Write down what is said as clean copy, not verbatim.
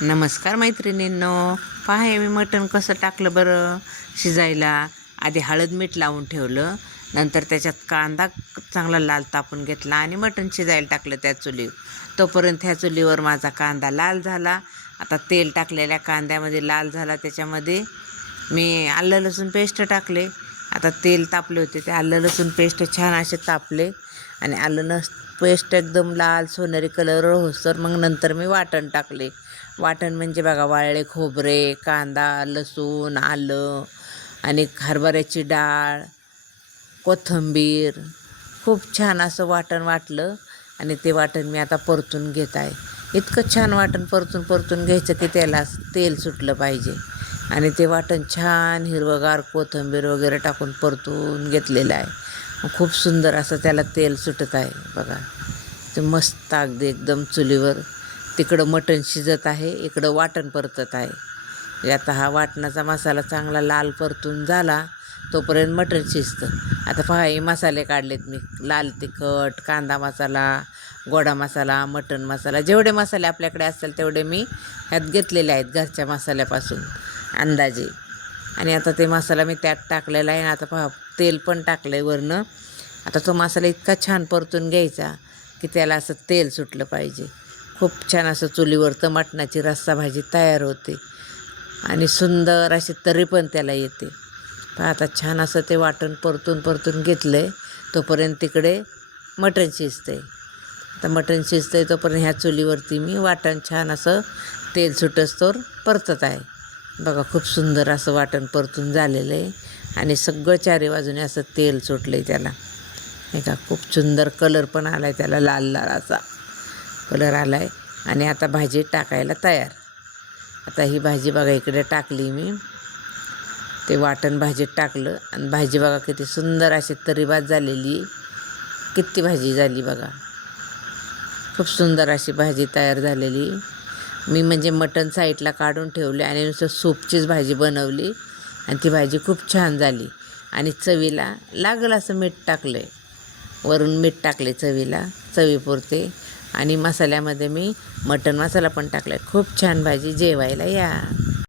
नमस्कार मैत्रिणींनो, पहा हे मी मटण कसं टाकलं बरं शिजायला. आधी हळद मीठ लावून ठेवलं, नंतर त्याच्यात कांदा चांगला लाल तापून घेतला आणि मटण शिजायला टाकलं त्या चुलीवर. तोपर्यंत ह्या चुलीवर माझा कांदा लाल झाला. आता तेल टाकलेल्या कांद्यामध्ये लाल झाला, त्याच्यामध्ये मी आलं लसूण पेस्ट टाकले. आता तेल तापले होते, ते आलं लसूण पेस्ट छान असे तापले आणि आलं पेस्ट एकदम लाल सोनेरी कलर होसर मग नंतर मी वाटण टाकले. वाटण म्हणजे बघा, वाळले खोबरे, कांदा, लसूण, आलं आणि हरभऱ्याची डाळ, कोथिंबीर, खूप छान असं वाटण वाटलं आणि ते वाटण मी आता परतून घेत आहे. इतकं छान वाटण परतून घ्यायचं की त्याला तेल सुटलं पाहिजे. आणि ते वाटण छान हिरवंगार कोथिंबीर वगैरे टाकून परतून घेतलेलं आहे. खूप सुंदर असं त्याला तेल सुटत आहे बघा. ते मस्त अगदी एकदम चुलीवर तिकडं मटण शिजत आहे, इकडं वाटण परतत आहे. आता हा वाटणाचा मसाला चांगला लाल परतून झाला, तोपर्यंत मटण शिजतं. आता पहा हे मसाले काढलेत मी. लाल तिखट, कांदा मसाला, गोडा मसाला, मटण मसाला, जेवढे मसाले आपल्याकडे असतील तेवढे मी ह्यात घेतलेले आहेत घरच्या मसाल्यापासून अंदाजे. आणि आता ते मसाला मी त्यात टाकलेला आहे. आता पहा तेल पण टाकलं आहे वरनं. आता तो मसाला इतका छान परतून घ्यायचा की त्याला असं तेल सुटलं पाहिजे. खूप छान असं चुलीवरचं मटणाची रस्सा भाजी तयार होते आणि सुंदर अशी तरी पण त्याला येते. पहा आता छान असं ते वाटण परतून घेतलं आहे, तोपर्यंत तिकडे मटण शिजतं आहे. आता मटण शिजतं आहे तोपर्यंत ह्या चुलीवरती मी वाटण छान असं तेल सुटस्तोवर परतत आहे. बघा खूप सुंदर असं वाटण परतून झालेलं आहे आणि सगळं चारी बाजूने असं तेल सुटलं आहे त्याला. हे का खूप सुंदर कलर पण आला आहे त्याला, लाल लाल असा कलर आला आहे. आणि आता भाजी टाकायला तयार. आता ही भाजी बघा इकडे टाकली मी, ते वाटण भाजीत टाकलं आणि भाजी बघा किती सुंदर अशी तरीबात झालेली. किती भाजी झाली बघा, खूप सुंदर अशी भाजी तयार झालेली. मी म्हणजे मटण साईडला काढून ठेवले आणि नुसतं सूपचीच भाजी बनवली आणि ती भाजी खूप छान झाली. आणि चवीला लागलं असं मीठ टाकलं आहे, वरून मीठ टाकले चवीला, चवीपुरते. आणि मसाल्यामध्ये मी मटण मसाला पण टाकला आहे. खूप छान भाजी, जेवायला या.